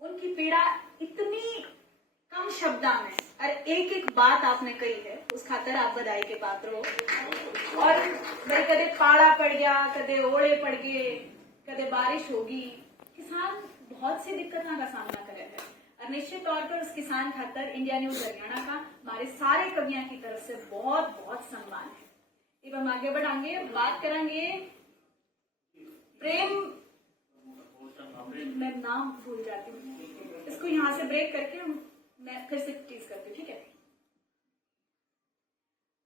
उनकी पीड़ा इतनी कम शब्दा में और एक एक बात आपने कही है, उस खातर आप बधाई के पात्र हो। और भाई कदे पाड़ा पड़ गया, कदे ओले पड़ गए, कदे बारिश होगी, किसान बहुत सी दिक्कतों का सामना करे है। और निश्चित तौर पर उस किसान खातर इंडिया न्यूज हरियाणा का हमारे सारे कवियों की तरफ से बहुत बहुत सम्मान है। अब हम आगे बढ़ाएंगे, बात करेंगे प्रेम, मैं नाम भूल जाती हूँ, इसको यहाँ से ब्रेक करके मैं फिर से टीज करती हूँ, ठीक है।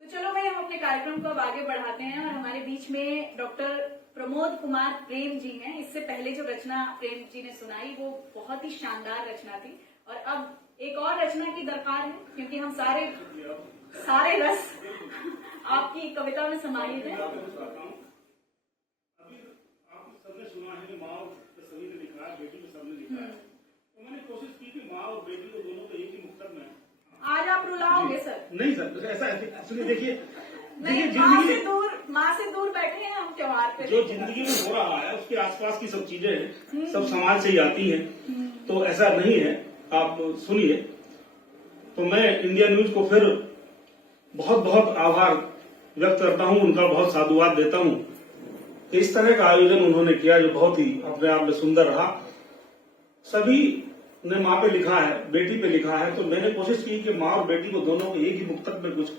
तो चलो भाई, हम अपने कार्यक्रम को अब आगे बढ़ाते हैं और हमारे बीच में डॉक्टर प्रमोद कुमार प्रेम जी हैं। इससे पहले जो रचना प्रेम जी ने सुनाई वो बहुत ही शानदार रचना थी, और अब एक और रचना की दरकार है, क्योंकि हम सारे रस आपकी कविता में समाहित है। सबने सुना है कि माँ और सभी ने लिखा है, बेटी को सबने लिखा है, तो मैंने कोशिश की कि माँ और बेटी को दोनों को एक ही मुक्तक में। आज आप रुलाओगे सर? नहीं सर, ऐसा एक्चुअली देखिए, माँ से दूर बैठे हैं हम त्योहार पे। जो जिंदगी में हो रहा है उसके आसपास की सब चीजें हैं, सब समाज से ही आती हैं, तो ऐसा नहीं है। आप सुनिए, तो मैं इंडिया न्यूज को फिर बहुत बहुत आभार व्यक्त करता हूँ, उनका बहुत साधुवाद देता हूँ। इस तरह का आयोजन उन्होंने किया जो बहुत ही अपने आप में सुंदर रहा। सभी ने माँ पे लिखा है, बेटी पे लिखा है, तो मैंने कोशिश की कि माँ और बेटी को दोनों को एक ही मुक्तक में कुछ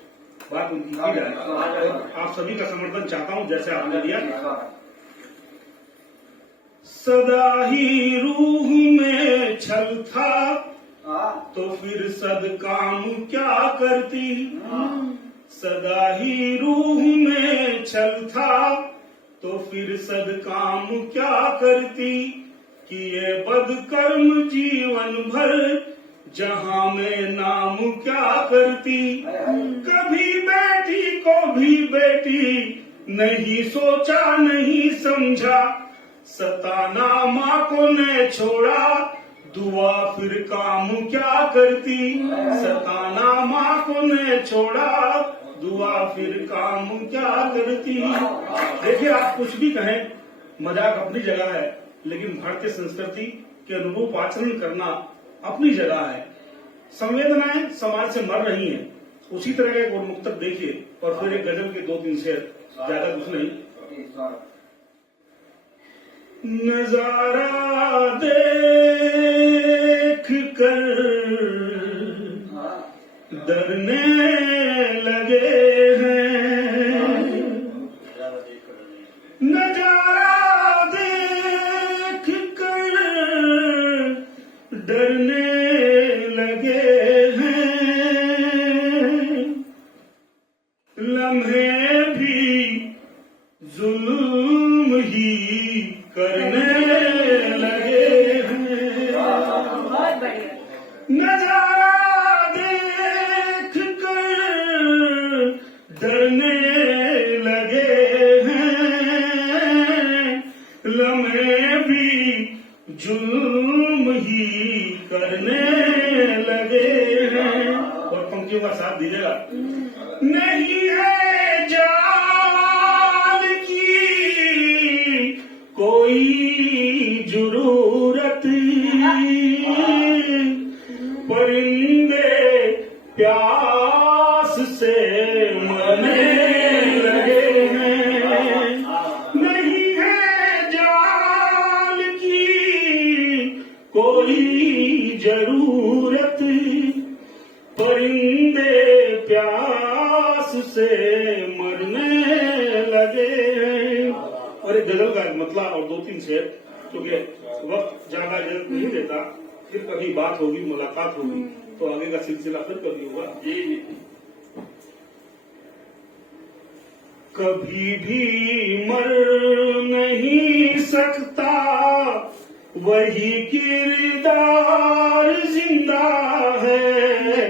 बात उनकी की जाए। आप सभी का समर्थन चाहता हूँ जैसे आपने दिया। सदा ही रूह में छल था तो फिर सद काम क्या करती, सदा ही रूह में छल था तो फिर सद काम क्या करती, कि ये बदकर्म जीवन भर जहां में नाम क्या करती। कभी बेटी को भी बेटी नहीं सोचा नहीं समझा, सताना माँ को ने छोड़ा दुआ फिर काम क्या करती, सताना माँ को ने छोड़ा दुआ फिर काम क्या करती। देखिए, आप कुछ भी कहें, मजाक अपनी जगह है, लेकिन भारतीय संस्कृति के अनुरूप आचरण करना अपनी जगह है। संवेदनाएं समाज से मर रही हैं, उसी तरह का एक और मुक्तक देखिए और फिर एक गजल के 2-3 शेर, ज्यादा कुछ नहीं। नजारा देख कर डरने लगे हैं, नजारा देख कर डरने लगे हैं, लम्हे भी जुल्म ही करने लगे हैं। नजारा देख कर डरने लगे हैं, लम्हे भी जुल्म ही करने लगे हैं। और पंक्तियों का साथ दीजिएगा। नहीं है जान की कोई जरूरत, परिंदे प्यास से मरने लगे हैं। नहीं है जान की कोई जरूरत, परिंदे प्यास से मरने लगे हैं। और एक गजल का मतला और 2-3 शेर, क्योंकि वक्त ज्यादा इजाजत नहीं देता। फिर कभी बात होगी, मुलाकात होगी, तो आगे का सिलसिला फिर कभी होगा। कभी भी मर नहीं सकता वही किरदार जिंदा है,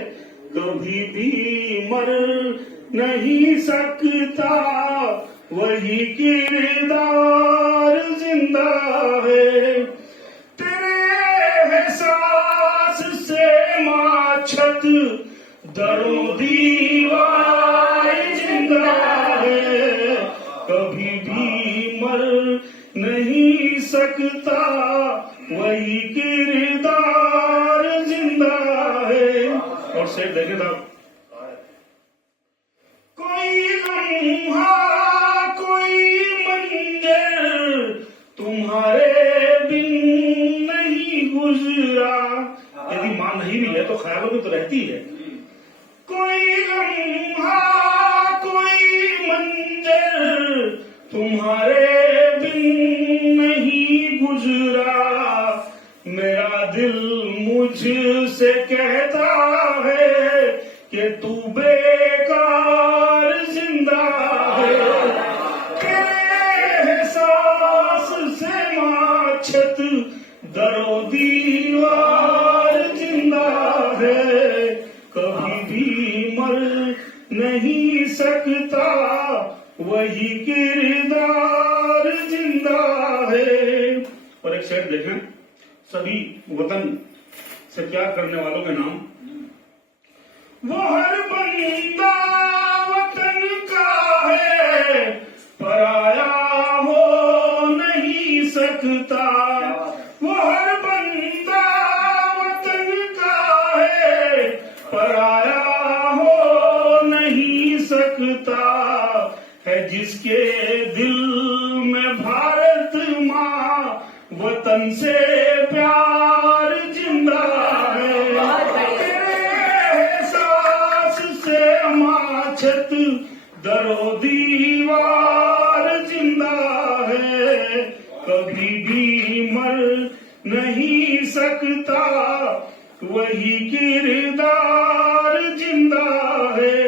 कभी भी मर नहीं सकता वही किरदार जिंदा है। तेरे एहसास से माँ छत दरों दीवार जिंदा है, कभी भी मर नहीं सकता वही किरदार जिंदा है। और शेर देखें साहब, कोई लम्हा कोई मंजर तुम्हारे बिन नहीं गुजरा। यदि मां नहीं भी है तो ख्यालों में तो रहती है। कोई लम्हा कोई मंजर तुम्हारे बिन नहीं गुजरा। मेरा दिल मुझसे कहता है कि तू बेकार जिंदा है। तेरे एहसास से माछत दरो दीवार जिंदा है। कभी भी मर नहीं सकता वही किरदार जिंदा है। और एक शेर देखें, सभी वतन से प्यार करने वालों के नाम। वो हर बंदा वतन का है पराया हो नहीं सकता। वो हर बंदा वतन का है पराया हो नहीं सकता। है जिसके दिल में भारत माँ वतन से प्यार जिंदा है। तेरे एहसास से माछत दरो दीवार जिंदा है। कभी भी मर नहीं सकता वही किरदार जिंदा है।